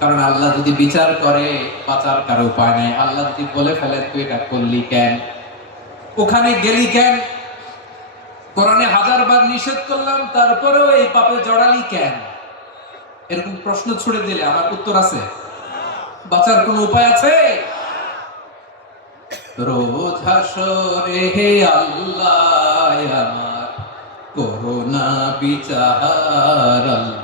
কারণ আল্লাহ যদি বিচার করে, বাঁচার কারও উপায় নাই। আল্লাহ যদি বলে ফেলে, তুই এটা করলি কেন? ওখানে গেলি কেন? কোরআনে হাজার বার নিষেধ করলাম, তারপরেও এই পাপে জড়ালি কেন? এরকম প্রশ্ন ছুড়ে দিলে আমার উত্তর আছে। বাঁচার কোনো উপায় আছে? রোজ হাসরে হে আল্লাহ আমার করোনা বিচার আল্লাহ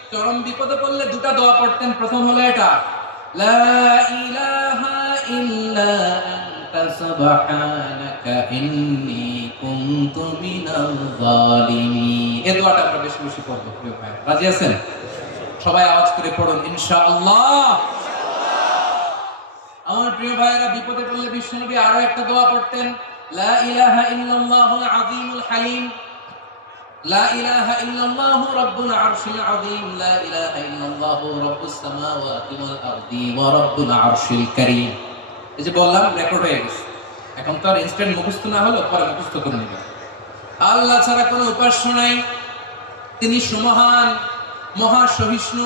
চরম বিপদে পড়লে দুটা দোয়া পড়তেন। প্রথম হলো এটা প্রিয় ভাই। আছেন? সবাই আওয়াজ করে পড়ুন, ইনশাআল্লাহ। আমার প্রিয় ভাইয়েরা, বিপদে পড়লে বিশ্বনবী আরও একটা দোয়া পড়তেন, লা ইলাহা ইল্লাল্লাহুল আযীমুল হালিম। লা ইলাহা ইল্লাল্লাহু রাব্বুল আরশিল আযীম, লা ইলাহা ইল্লাল্লাহু রাব্বুস সামাওয়াতি ওয়াল আরদি ওয়া রাব্বুল আরশিল কারীম। এই যে বললাম রেকর্ড হয়ে গেছে। এখন তো আর ইনস্ট্যান্ট মুখস্থ না হলো পরে মুখস্থ করে নেবেন আল্লাহ ছাড়া কোনো উপাস্য নাই। তিনি সুমহান মহা সহিষ্ণু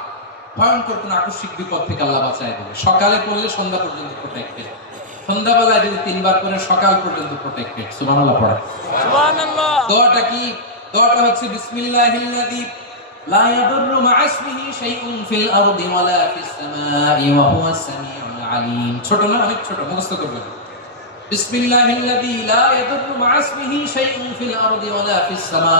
ভয়ঙ্কর কোন আকস্মিক বিপদ থেকে আল্লাহ বাঁচায় দেবে। সকালে পড়লে সন্ধ্যা পর্যন্ত প্রোটেক্টেড সন্ধ্যাবেলায় যদি তিনবার করে সকাল পর্যন্ত প্রোটেক্টেড সুবহানাল্লাহ পড়ে দোয়াটা কি? দোয়াটা হচ্ছে বিসমিল্লাহিল্লাযী লা ইয়াদুররু মা শাইউন ফিল আরদি ওয়ালা ফিস সামাই ওয়া হুয়াস সামিউল আলিম। ছোট না অনেক ছোট মুখস্থ করবেন। বিসমিল্লাহিল্লাযী লা ইয়াদুররু মা শাইউন ফিল আরদি ওয়ালা ফিস সামা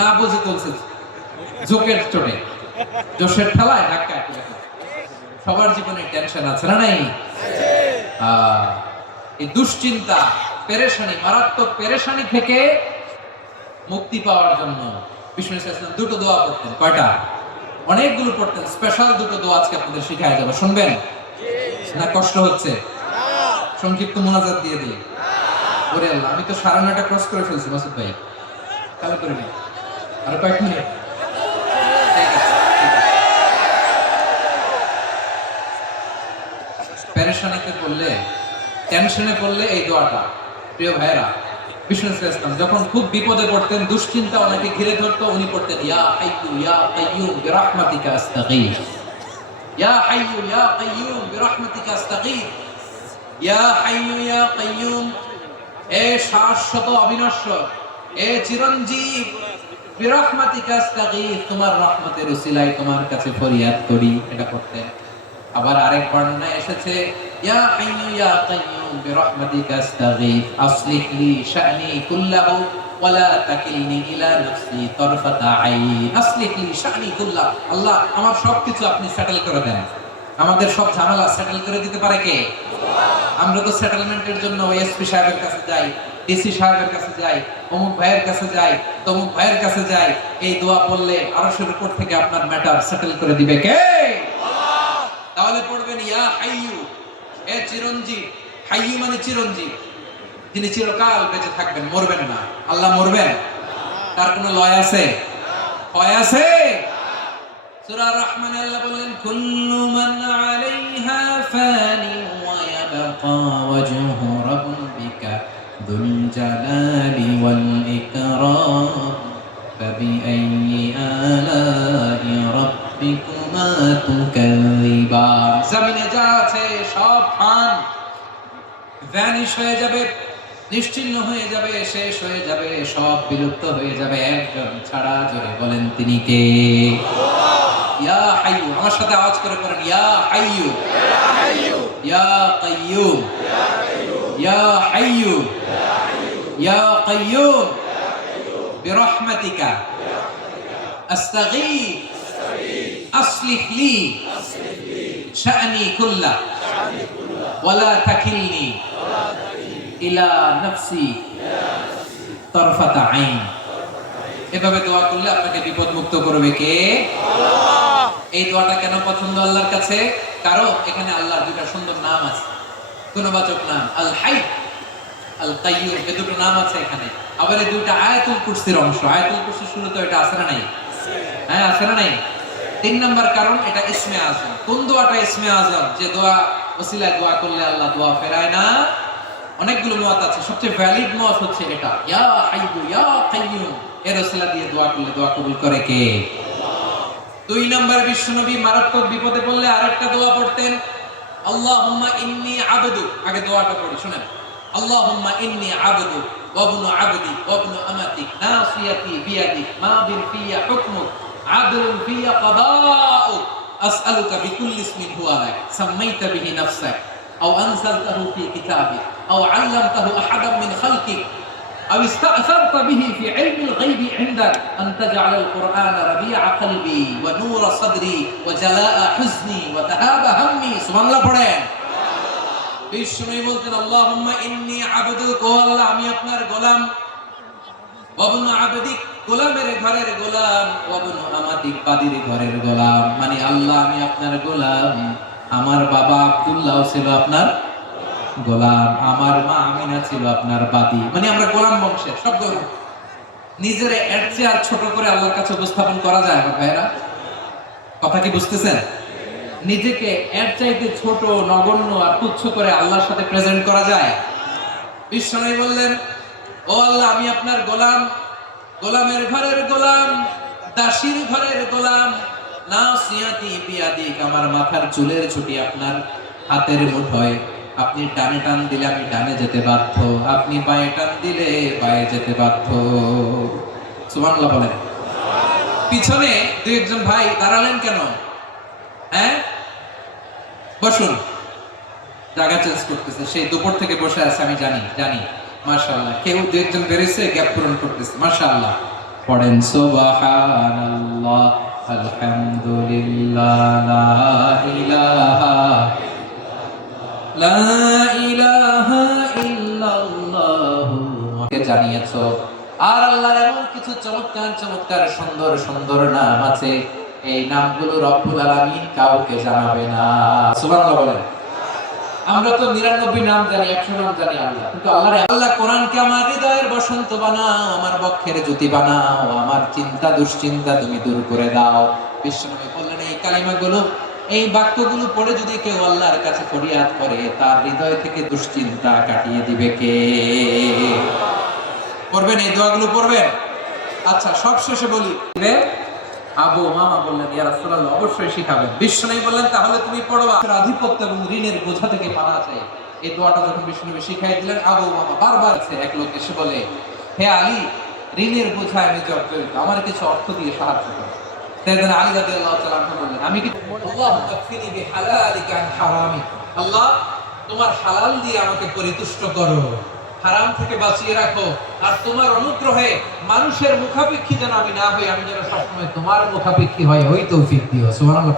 না বুঝে জোকের চোটে। জোশের ঠেলায় ধাক্কা সবার জীবনে টেনশন আছে, না নাই? এই দুশ্চিন্তা, পেরেশানি, মারাত্মক পেরেশানি থেকে মুক্তি পাওয়ার জন্য বিষ্ণু দুটো দোয়া পড়তেন, কয়টা? অনেকগুলো পড়তেন। স্পেশাল দুটো দোয়া আজকে আপনাদের শিখাই যাবে। শুনবেন? না কষ্ট হচ্ছে? সংক্ষিপ্ত মোনাজাত দিয়ে দিই। আমি তো সাড়ে নয়টা ক্রস করে ফেলছি, মাসুদ ভাই। কালে করে নিই আর কয়েক পড়লে, টেনশনে পড়লে এই দোয়াটা। প্রিয় ভাইরা বিষ্ণু যখন খুব বিপদে পড়তেন, দুশ্চিন্তা ওনাকে ঘিরে উনি পড়তেন, ইয়া হাইয়ু, ইয়া কাইয়ুম বিরাহমাতিকা আস্তাগীথ ইয়া হাইয়ু, ইয়া কাইয়ুম বিরাহমাতিকা আস্তাগীথ ইয়া হাইয়ু, ইয়া কাইয়ুম, এ শাশ্বত অবিনশ্বর, এ চিরঞ্জীব তোমার কাছে ফরিয়াদ করি, এটা করতেন আবার আরেক বর্ণনা এসেছে আমার সবকিছু আপনি সেটেল করে দেন। আমাদের সব ঝামেলা সেটেল করে দিতে পারে কে? আমরা তো সেটেলমেন্টের জন্য এসপি সাহেবের কাছে যাই। ডিসি সাহেবের কাছে যাই, অমুক ভাইয়ের কাছে যাই, তমুক ভাইয়ের কাছে যাই, এই দোয়া পড়লে আরশের উপর থেকে আপনার ম্যাটার সেটেল করে দিবে কে? তাহলে পড়বেন, ইয়া হাইয়ু, এ চিরঞ্জীব, হাইয়ু মানে চিরঞ্জীব, যিনি চিরকাল বেঁচে থাকবেন, মরবেন না। আল্লাহ মরবেন? তার কোনো লয় আছে? হয় আছে? সূরা রহমানে আল্লাহ বললেন, কুল্লু মান আলাইহা ফানি ওয়া ইয়াবকা ওয়াজহু রাব্বিকা যুল জালালি ওয়াল ইকরাম فبأي آلاء ربكما تكذبان জমিনে যা আছে সব ফান ভ্যানিশ হয়ে যাবে নিশ্চিহ্ন হয়ে যাবে শেষ হয়ে যাবে সব বিলুপ্ত হয়ে যাবে একজন ছাড়া জোরে বলেন তিনি কে ইয়া হাইয়ু আমার সাথে আওয়াজ করে পড়েন ইয়া হাইয়ু ইয়া কাইয়ুম ইয়া হাইয়ু ইয়া কাইয়ুম বিরহমাতিকা আস্তাগীথ أصلح لي شأني كله ولا تكلني إلى نفسي طرفة عين এভাবে দোয়া করলে আপনাকে বিপদ মুক্ত করবে কে এই দোয়াটা কেন পছন্দ আল্লাহর কাছে কারণ এখানে আল্লাহর দুটা সুন্দর নাম আছে গুণবাচক নাম আল হাই আল দুটো নাম আছে এখানে। আবার এই দুইটা আয়াতুল কুরসির অংশ। আয়াতুল কুরসির এটা না নাই? হ্যাঁ নাই? তিন নম্বর কারণ, এটা ইসমে আজম কোন দোয়াটা ইসমে আজম যে দোয়া, ওসিলায় দোয়া করলে আল্লাহ দোয়া ফেরায় না। অনেকগুলো মত আছে। সবচেয়ে ভ্যালিড মত হচ্ছে এটা। ইয়া হাইয়ু ইয়া এর ওসিলা দিয়ে দোয়া করলে দোয়া কবুল করে কে? দুই নম্বর বিশ্বনবী মারাত্মক বিপদে পড়লে আরেকটা দোয়া পড়তেন, আল্লাহুম্মা ইন্নী আবদু। আগে দোয়াটা পড়ি, শুনেন। اللهم إني عبدك وابن عبدي وابن أمتي. ناصيتي بيدي. ماض في حكمك. عدل في قضاؤك. أسألك بكل اسم هو لك. سميت به نفسك. أو أنزلته في كتابك. أو علمته أحدا من خلقك. أو استأثرت به في علم الغيب عندك. أن تجعل القرآن ربيع قلبي ونور صدري وجلاء حزني وذهاب همي. سبحان الله বিষ্ণু বলতেন, আল্লাহুম্মা ইন্নী আবদুক ও আল্লাহ আমি আপনার গোলাম। ওয়াবনু আবদিক গোলামের ঘরের গোলাম, ওয়াবনু আমাদিক বাদির ঘরের গোলাম। মানে আল্লাহ, আমি আপনার গোলাম। আমার বাবা আব্দুল্লাহ ছিল আপনার গোলাম। আমার মা আমিনা ছিল আপনার বাদী। মানে আমরা গোলাম বংশের, সব গোলাম। নিজের এর চেয়ে আর ছোট করে আল্লাহর কাছে উপস্থাপন করা যায় আমার ভাইরা কথা কি বুঝতেছেন? নিজেকে এর চাইতে ছোট, নগণ্য আর তুচ্ছ করে আল্লাহর সাথে প্রেজেন্ট করা যায়। বিশ্বনবী বললেন, ও আল্লাহ, আমি আপনার গোলাম। গোলামের ঘরের গোলাম, দাসীর ঘরের গোলাম। না সিয়াতি পিয়াদিক আমার মাথার চুলের ছুটি আপনার হাতের মুঠোয়। আপনি ডানে টান দিলে আমি ডানে যেতে বাধ্য। আপনি বায়ে টান দিলে বায়ে যেতে বাধ্য। সুবহানাল্লাহ বলেন। পিছনে দুই একজন ভাই দাঁড়ালেন কেন? হ্যাঁ? বসুন। জায়গা চেঞ্জ করতেছে। সেই দুপুর থেকে বসে আছে, আমি জানি জানি। কেউ দু একজন গ্যাপ পূরণ করতেছে। পড়েন আর আল্লাহর এমন কিছু চমৎকার চমৎকার, সুন্দর সুন্দর নাম আছে এই নামগুলো রব্বুল আলামিন কাউকে জানাবে না। সুবহানাল্লাহ বলেন। আমরা তো নিরানব্বই নাম জানি, একশো নাম জানি আল্লাহ। কিন্তু আল্লাহ আল্লাহ কোরআনকে আমার হৃদয়ের বসন্ত বানাও, আমার বক্ষের জ্যোতি বানাও, আমার চিন্তা দুশ্চিন্তা তুমি দূর করে দাও। বিশ্বনবী বললেন, এই কালিমাগুলো, এই বাক্যগুলো পড়ে যদি কেউ আল্লাহর কাছে ফরিয়াদ করে, তার হৃদয় থেকে দুশ্চিন্তা কাটিয়ে দিবে কে? পড়বেন, এই দোয়াগুলো পড়বেন? আচ্ছা সব শেষে বলি? আবু মামা বললেন অবশ্যই শিখাবেন। বিশ্বনবী বললেন, তাহলে তুমি পড়বা। আধিপত্য এবং ঋণের বোঝা থেকে পানা চাই এই দোয়াটা যখন বিশ্বনবী শিখাই দিলেন, আবু মামা বারবার আছে এক লোক এসে বলে, হে আলী, ঋণের বোঝা আমি জর্জরিত। আমার কিছু অর্থ দিয়ে সাহায্য করো। আমি কি আল্লাহ, তোমার হালাল দিয়ে আমাকে পরিতুষ্ট করো। হারাম থেকে বাঁচিয়ে রাখো। আর তোমার অনুগ্রহে মানুষের মুখাপেক্ষী যেন আমি না হই আমি যেন সবসময় তোমার মুখাপেক্ষী হয় ওই তো তৌফিক দিও। সুবহানাল্লাহ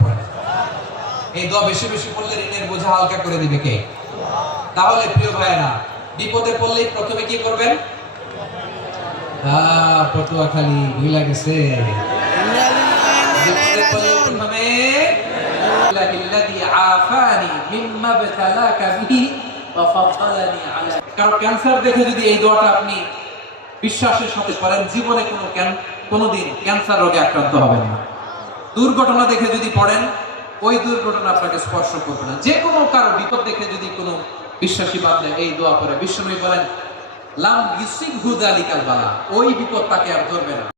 এই দোয়া বেশি বেশি পড়লে ঋণের বোঝা হালকা করে দিবে কে? তাহলে প্রিয় ভাইয়েরা বিপদে পড়লে প্রথমে কি করবেন? হ্যাঁ পটুয়াখালী ভুলা প্রথমে আফানি মিম্মা বিহি কারণ ক্যান্সার দেখে যদি এই দোয়াটা আপনি বিশ্বাসের সাথে পড়েন জীবনে কোনো কোনোদিন ক্যান্সার রোগে আক্রান্ত হবেন না। দুর্ঘটনা দেখে যদি পড়েন, ওই দুর্ঘটনা আপনাকে স্পর্শ করবে না। যে কোনো কারও বিপদ দেখে যদি কোনো বিশ্বাসী বাদলে এই দোয়া করে বিশ্বনবী বলেন, লাম বালা। ওই বিপদ তাকে আর ধরবে না।